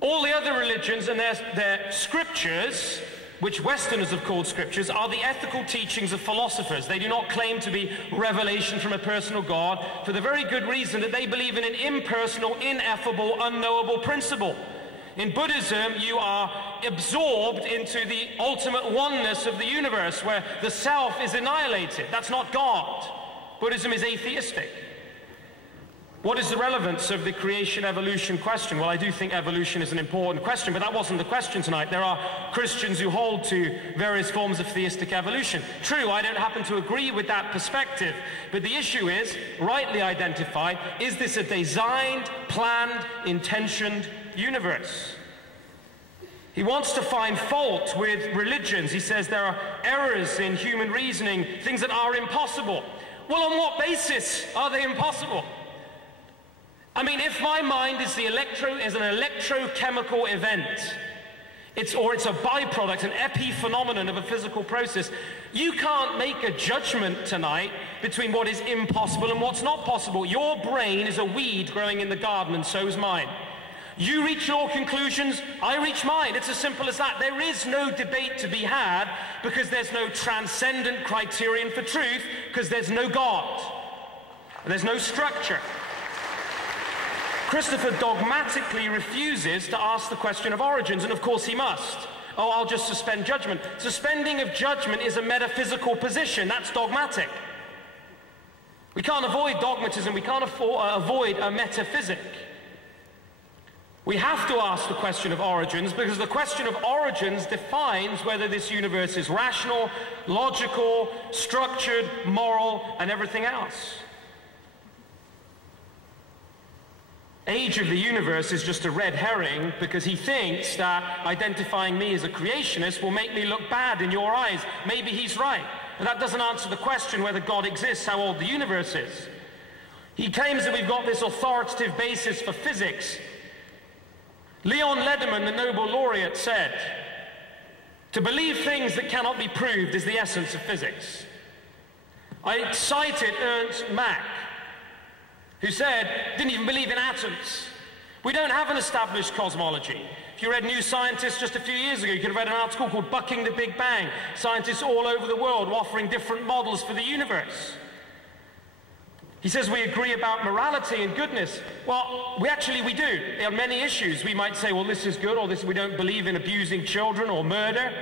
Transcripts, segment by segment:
All the other religions and their scriptures, which Westerners have called scriptures, are the ethical teachings of philosophers. They do not claim to be revelation from a personal God, for the very good reason that they believe in an impersonal, ineffable, unknowable principle. In Buddhism, you are absorbed into the ultimate oneness of the universe, where the self is annihilated. That's not God. Buddhism is atheistic. What is the relevance of the creation-evolution question? Well, I do think evolution is an important question, but that wasn't the question tonight. There are Christians who hold to various forms of theistic evolution. True, I don't happen to agree with that perspective, but the issue is, rightly identified, is this a designed, planned, intentioned universe? He wants to find fault with religions. He says there are errors in human reasoning, things that are impossible. Well, on what basis are they impossible? I mean, if my mind is an electrochemical event, it's a byproduct, an epiphenomenon of a physical process, you can't make a judgment tonight between what is impossible and what's not possible. Your brain is a weed growing in the garden, and so is mine. You reach your conclusions, I reach mine. It's as simple as that. There is no debate to be had because there's no transcendent criterion for truth, because there's no God. And there's no structure. Christopher dogmatically refuses to ask the question of origins, and of course he must. Oh, I'll just suspend judgment. Suspending of judgment is a metaphysical position. That's dogmatic. We can't avoid dogmatism. We can't avoid a metaphysic. We have to ask the question of origins, because the question of origins defines whether this universe is rational, logical, structured, moral, and everything else. Age of the universe is just a red herring, because he thinks that identifying me as a creationist will make me look bad in your eyes. Maybe he's right, but that doesn't answer the question whether God exists, how old the universe is. He claims that we've got this authoritative basis for physics. Leon Lederman, the Nobel laureate, said, "To believe things that cannot be proved is the essence of physics." I cited Ernst Mach, who said, didn't even believe in atoms. We don't have an established cosmology. If you read New Scientist just a few years ago, you could have read an article called Bucking the Big Bang. Scientists all over the world offering different models for the universe. He says we agree about morality and goodness. Well, we do. On many issues, we might say, well, this is good, or this, we don't believe in abusing children or murder.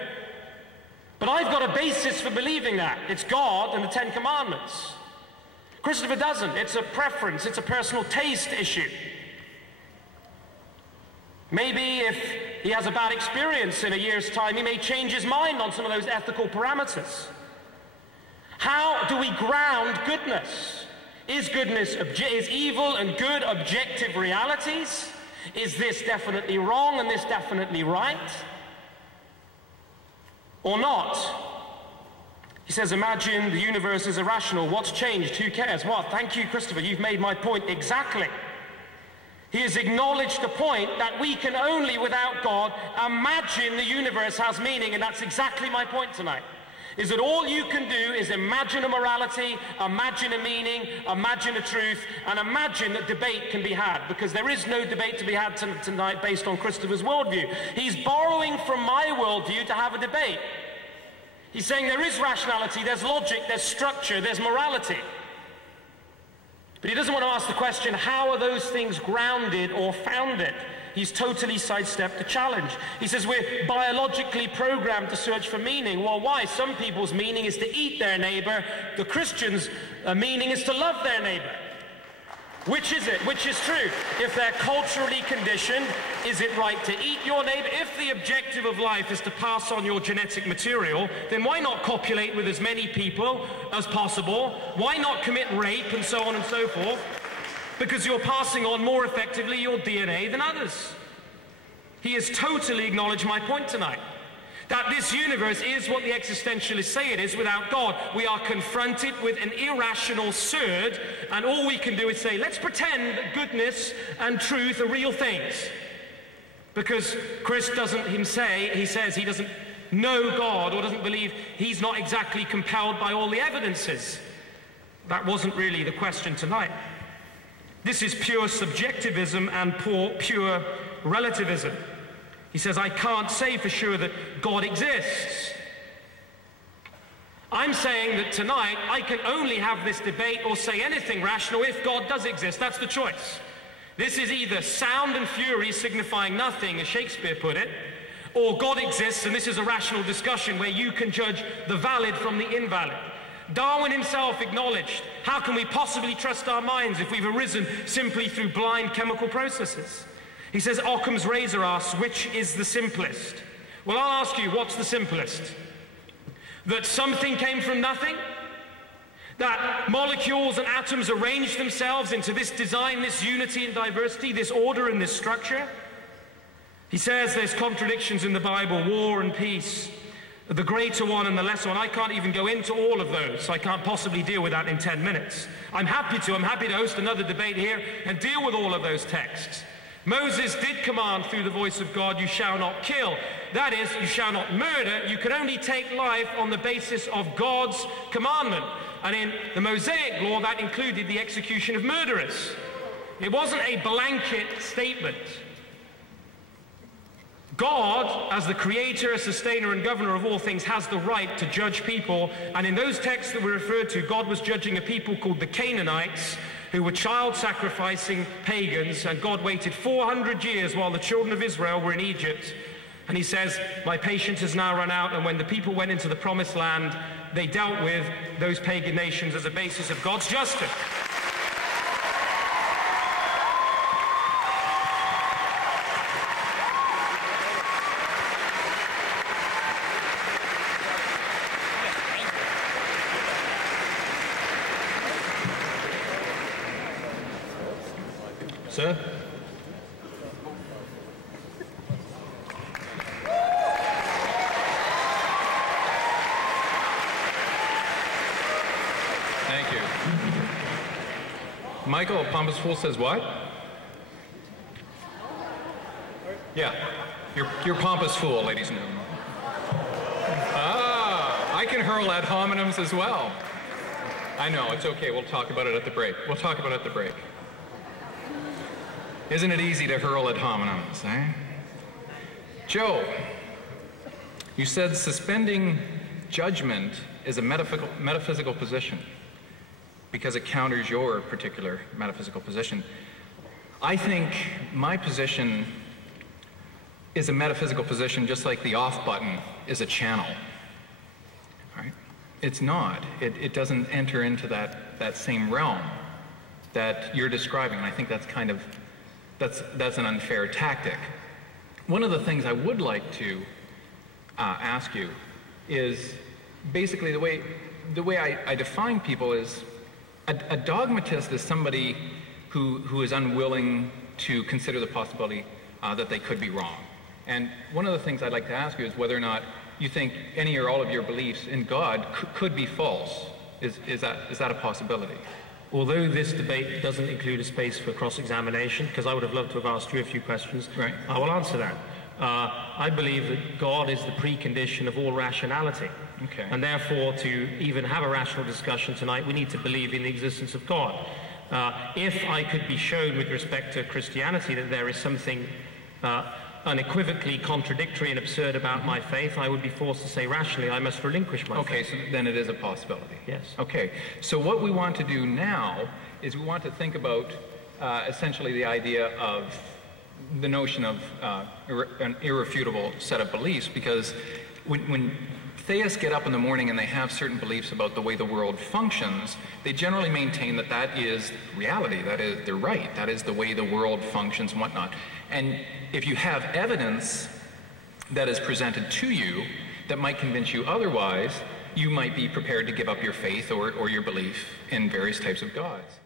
But I've got a basis for believing that. It's God and the Ten Commandments. Christopher doesn't. It's a preference. It's a personal taste issue. Maybe if he has a bad experience in a year's time, he may change his mind on some of those ethical parameters. How do we ground goodness? Is evil and good objective realities? Is this definitely wrong and this definitely right? Or not? He says, imagine the universe is irrational. What's changed? Who cares? Well, thank you, Christopher. You've made my point exactly. He has acknowledged the point that we can only, without God, imagine the universe has meaning, and that's exactly my point tonight. Is that all you can do is imagine a morality, imagine a meaning, imagine a truth, and imagine that debate can be had, because there is no debate to be had tonight based on Christopher's worldview. He's borrowing from my worldview to have a debate. He's saying there is rationality, there's logic, there's structure, there's morality. But he doesn't want to ask the question, how are those things grounded or founded? He's totally sidestepped the challenge. He says we're biologically programmed to search for meaning. Well, why? Some people's meaning is to eat their neighbor. The Christians' meaning is to love their neighbor. Which is it? Which is true? If they're culturally conditioned, is it right to eat your neighbor? If the objective of life is to pass on your genetic material, then why not copulate with as many people as possible? Why not commit rape and so on and so forth? Because you're passing on more effectively your DNA than others. He has totally acknowledged my point tonight. That this universe is what the existentialists say it is without God. We are confronted with an irrational surd, and all we can do is say, let's pretend that goodness and truth are real things. Because Chris doesn't, he says he doesn't know God, or doesn't believe, he's not exactly compelled by all the evidences. That wasn't really the question tonight. This is pure subjectivism and pure relativism. He says, I can't say for sure that God exists. I'm saying that tonight I can only have this debate or say anything rational if God does exist. That's the choice. This is either sound and fury signifying nothing, as Shakespeare put it, or God exists and this is a rational discussion where you can judge the valid from the invalid. Darwin himself acknowledged, how can we possibly trust our minds if we've arisen simply through blind chemical processes? He says, Occam's razor asks, which is the simplest? Well, I'll ask you, what's the simplest? That something came from nothing? That molecules and atoms arranged themselves into this design, this unity and diversity, this order and this structure? He says there's contradictions in the Bible, war and peace, the greater one and the lesser one. I can't even go into all of those, so I can't possibly deal with that in 10 minutes. I'm happy to host another debate here and deal with all of those texts. Moses did command through the voice of God, you shall not kill. That is, you shall not murder. You can only take life on the basis of God's commandment. And in the Mosaic law, that included the execution of murderers. It wasn't a blanket statement. God, as the creator, sustainer, and governor of all things, has the right to judge people. And in those texts that were referred to, God was judging a people called the Canaanites, who were child-sacrificing pagans, and God waited 400 years while the children of Israel were in Egypt. And he says, my patience has now run out, and when the people went into the promised land, they dealt with those pagan nations as a basis of God's justice. Sir? Thank you. Michael, a pompous fool says what? Yeah, you're pompous fool, ladies and gentlemen. Ah, I can hurl ad hominems as well. I know, it's okay, we'll talk about it at the break. Isn't it easy to hurl ad hominems, eh? Joe, you said suspending judgment is a metaphysical position because it counters your particular metaphysical position. I think my position is a metaphysical position just like the off button is a channel, right? It's not. It doesn't enter into that same realm that you're describing, and I think that's kind of that's an unfair tactic. One of the things I would like to ask you is basically the way I define people is a dogmatist is somebody who is unwilling to consider the possibility that they could be wrong. And one of the things I'd like to ask you is whether or not you think any or all of your beliefs in God could be false. Is that a possibility? Although this debate doesn't include a space for cross-examination, because I would have loved to have asked you a few questions, right. I will answer that. I believe that God is the precondition of all rationality. Okay. And therefore, to even have a rational discussion tonight, we need to believe in the existence of God. If I could be shown with respect to Christianity that there is something unequivocally contradictory and absurd about my faith, I would be forced to say rationally I must relinquish my faith. Okay, so then it is a possibility. Yes. Okay, so what we want to do now is we want to think about essentially the idea of the notion of an irrefutable set of beliefs, because when theists get up in the morning and they have certain beliefs about the way the world functions, they generally maintain that that is reality, that is, they're right, that is the way the world functions and whatnot. And if you have evidence that is presented to you that might convince you otherwise, you might be prepared to give up your faith or your belief in various types of gods.